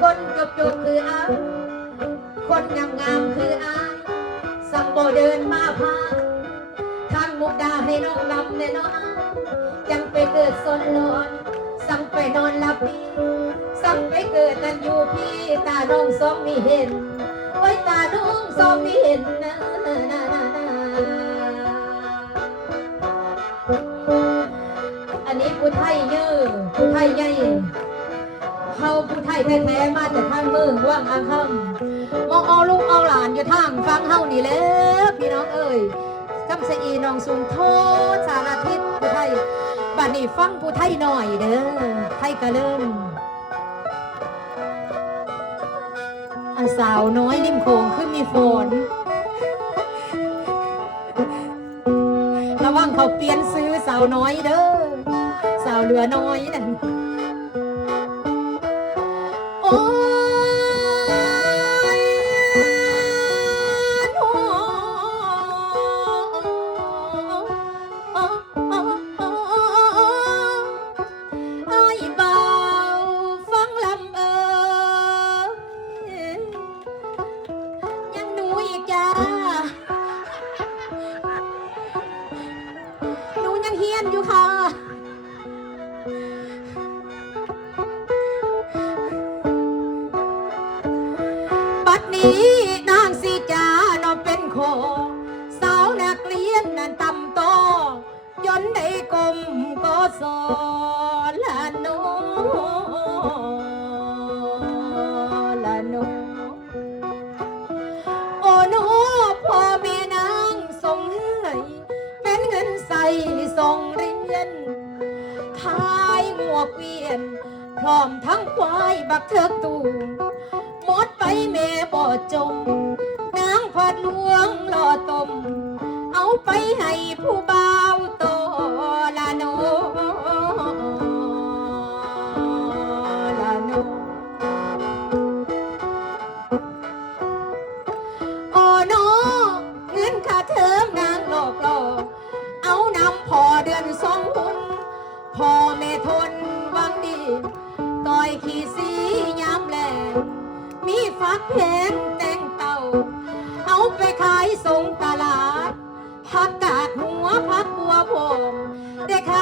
คนจบจบคืออคนงามงามคืออาย สั่งโบเดินมาพา ทางมุกดาให้น้องหลำแน่นอนยังไปเกิดสนนอน สั่งไปนอนหลับดีสั่งไปเกิดนั่นอยู่พี่ตาน้องสองมีเห็น ไว้ตาน้องสองมีเห็นนะอันนี้ผู้ไทยยือผู้ไทยใหญ่เฮาผู้ไทยแท้ๆมาจากทางเมืองว่างอาคำมองเอาลูกเอาหลานอยู่ทางฟังเฮานี่แหล้วพี่น้องเอ้ย กำสะอีนองสุนโทษสารทิศผู้ไทยบัดนี้ฟังผู้ไทยหน่อยเด้อไทยกระเริ่มอสาวน้อยริมโขงขึ้นมีฝนระวังเขาเปลี่ยนซื้อสาวน้อยเด้อสาวเหลือน้อยนั่นโอ้ นางสีจานอเป็นโค สาวนักเรียนนั้นตำโตยนในกลมก็สอนละโนละโนโอ้โนพ่อแม่นางส่งให้เป็นเงินใส่ส่งเรียนขายงัวเกวียน พร้อมทั้งควายบักเถิกตู ให้ผู้เบาโตละโนละโนโอ้โนเงินค่าเทอมนางหลอกหลอกเอานำพอเดือนสองหุนพอแม่ทนวังดีต่อยขี้สียามแลงมีฟักเพงแต่งเต่าเอาไปขายส่งตลาด พักบัวผมได้ขา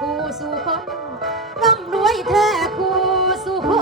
คู่สู่คนร่ำรวยแท้คู่สู่คน